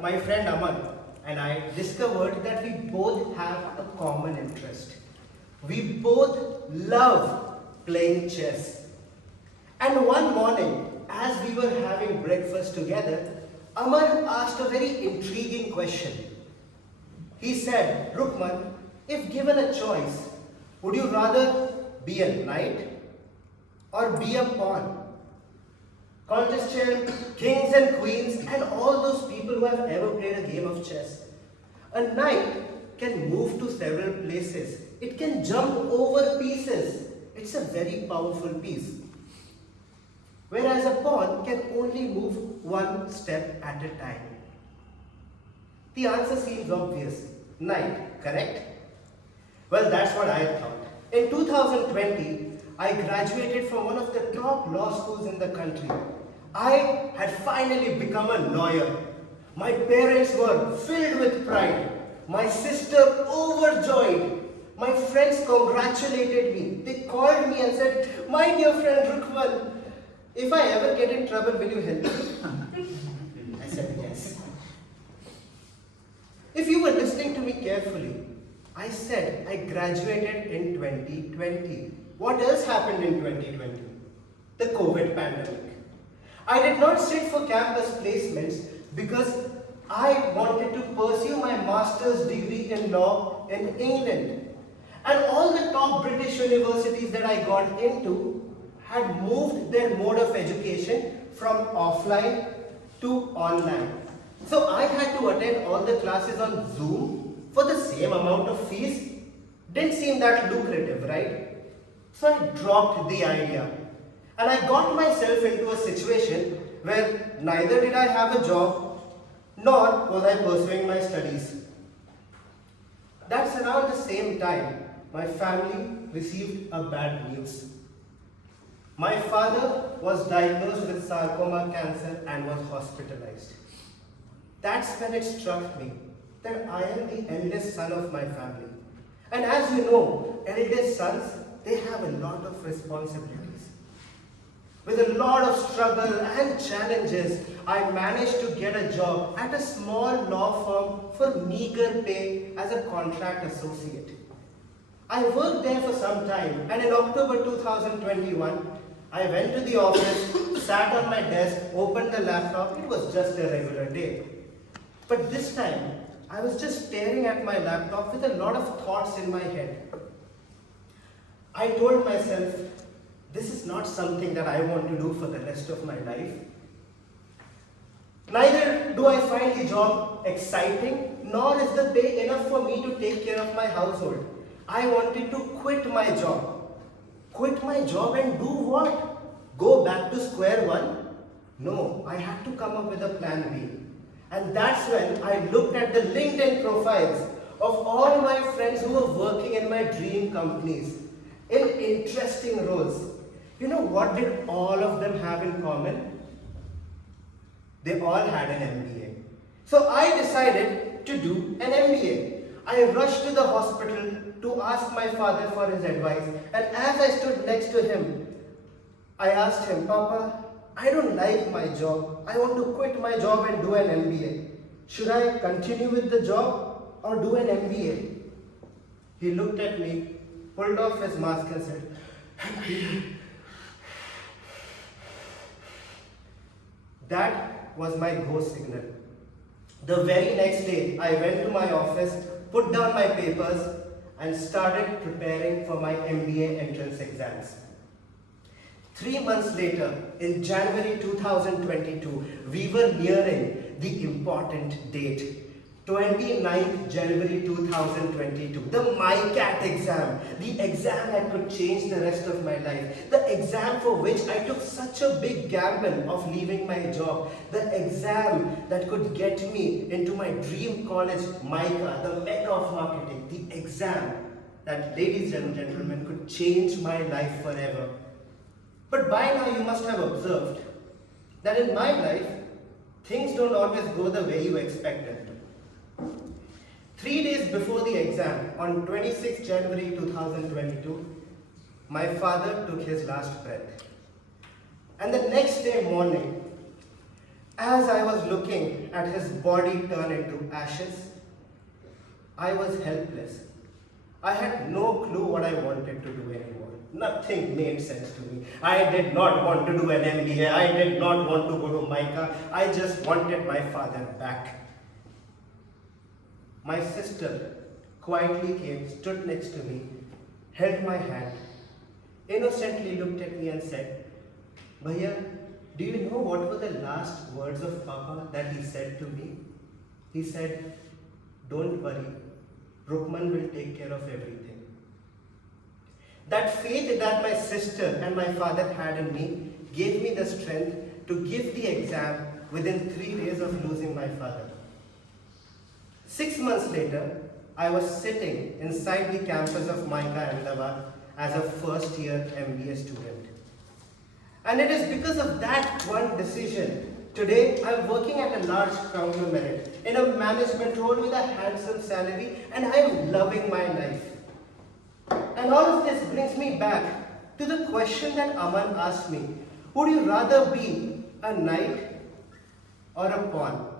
my friend Aman and I discovered that we both have a common interest. We both love playing chess. And one morning, as we were having breakfast together, Aman asked a very intriguing question. He said, Rukman, if given a choice, would you rather be a knight or be a pawn? Contestant, kings and queens, and all those people who have ever played a game of chess. A knight can move to several places. It can jump over pieces. It's a very powerful piece. Whereas a pawn can only move one step at a time. The answer seems obvious. Knight, correct? Well, that's what I thought. In 2020, I graduated from one of the top law schools in the country. I had finally become a lawyer. My parents were filled with pride. My sister overjoyed. My friends congratulated me. They called me and said, my dear friend Rukman, if I ever get in trouble, will you help me? I said yes. If you were listening to me carefully, I said I graduated in 2020. What else happened in 2020? The COVID pandemic. I did not sit for campus placements because I wanted to pursue my master's degree in law in England. And all the top British universities that I got into had moved their mode of education from offline to online. So I had to attend all the classes on Zoom for the same amount of fees. Didn't seem that lucrative, right? So I dropped the idea. And I got myself into a situation where neither did I have a job, nor was I pursuing my studies. That's around the same time my family received a bad news. My father was diagnosed with sarcoma cancer and was hospitalized. That's when it struck me that I am the eldest son of my family. And as you know, eldest sons, they have a lot of responsibilities. With a lot of struggle and challenges, I managed to get a job at a small law firm for meager pay as a contract associate. I worked there for some time, and in October 2021, I went to the office, sat on my desk, opened the laptop. It was just a regular day. But this time, I was just staring at my laptop with a lot of thoughts in my head. I told myself, this is not something that I want to do for the rest of my life. Neither do I find the job exciting, nor is the pay enough for me to take care of my household. I wanted to quit my job. Quit my job and do what? Go back to square one? No, I had to come up with a plan B. And that's when I looked at the LinkedIn profiles of all my friends who were working in my dream companies in interesting roles. You know what did all of them have in common? They all had an MBA. So I decided to do an MBA. I rushed to the hospital to ask my father for his advice. And as I stood next to him, I asked him, Papa, I don't like my job. I want to quit my job and do an MBA. Should I continue with the job or do an MBA? He looked at me, pulled off his mask and said, that was my go signal. The very next day, I went to my office, put down my papers, and started preparing for my MBA entrance exams. 3 months later, in January 2022, we were nearing the important date. 29th January 2022, the MyCat exam, the exam that could change the rest of my life, the exam for which I took such a big gamble of leaving my job, the exam that could get me into my dream college, MICA, the mecca of marketing, the exam that, ladies and gentlemen, could change my life forever. But by now you must have observed that in my life, things don't always go the way you expect them to. 3 days before the exam, on 26 January 2022, my father took his last breath. And the next day morning, As I was looking at his body turn into ashes, I was helpless. I had no clue what I wanted to do anymore. Nothing made sense to me. I did not want to do an MBA. I did not want to go to MICA. I just wanted my father back. My sister quietly came, stood next to me, held my hand, innocently looked at me and said, Bhaiya, do you know what were the last words of Papa that he said to me? He said, don't worry, Rukman will take care of everything. That faith that my sister and my father had in me gave me the strength to give the exam within 3 days of losing my father. 6 months later, I was sitting inside the campus of MICA Ahmedabad as a first-year MBA student. And it is because of that one decision. Today, I'm working at a large conglomerate in a management role with a handsome salary, and I'm loving my life. And all of this brings me back to the question that Aman asked me. Would you rather be a knight or a pawn?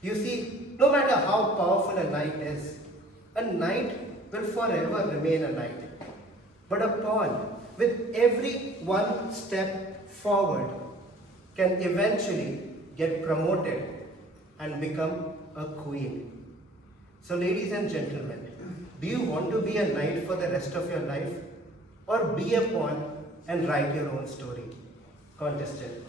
You see, no matter how powerful a knight is, a knight will forever remain a knight. But a pawn, with every one step forward, can eventually get promoted and become a queen. So ladies and gentlemen, do you want to be a knight for the rest of your life, or be a pawn and write your own story? Contestant.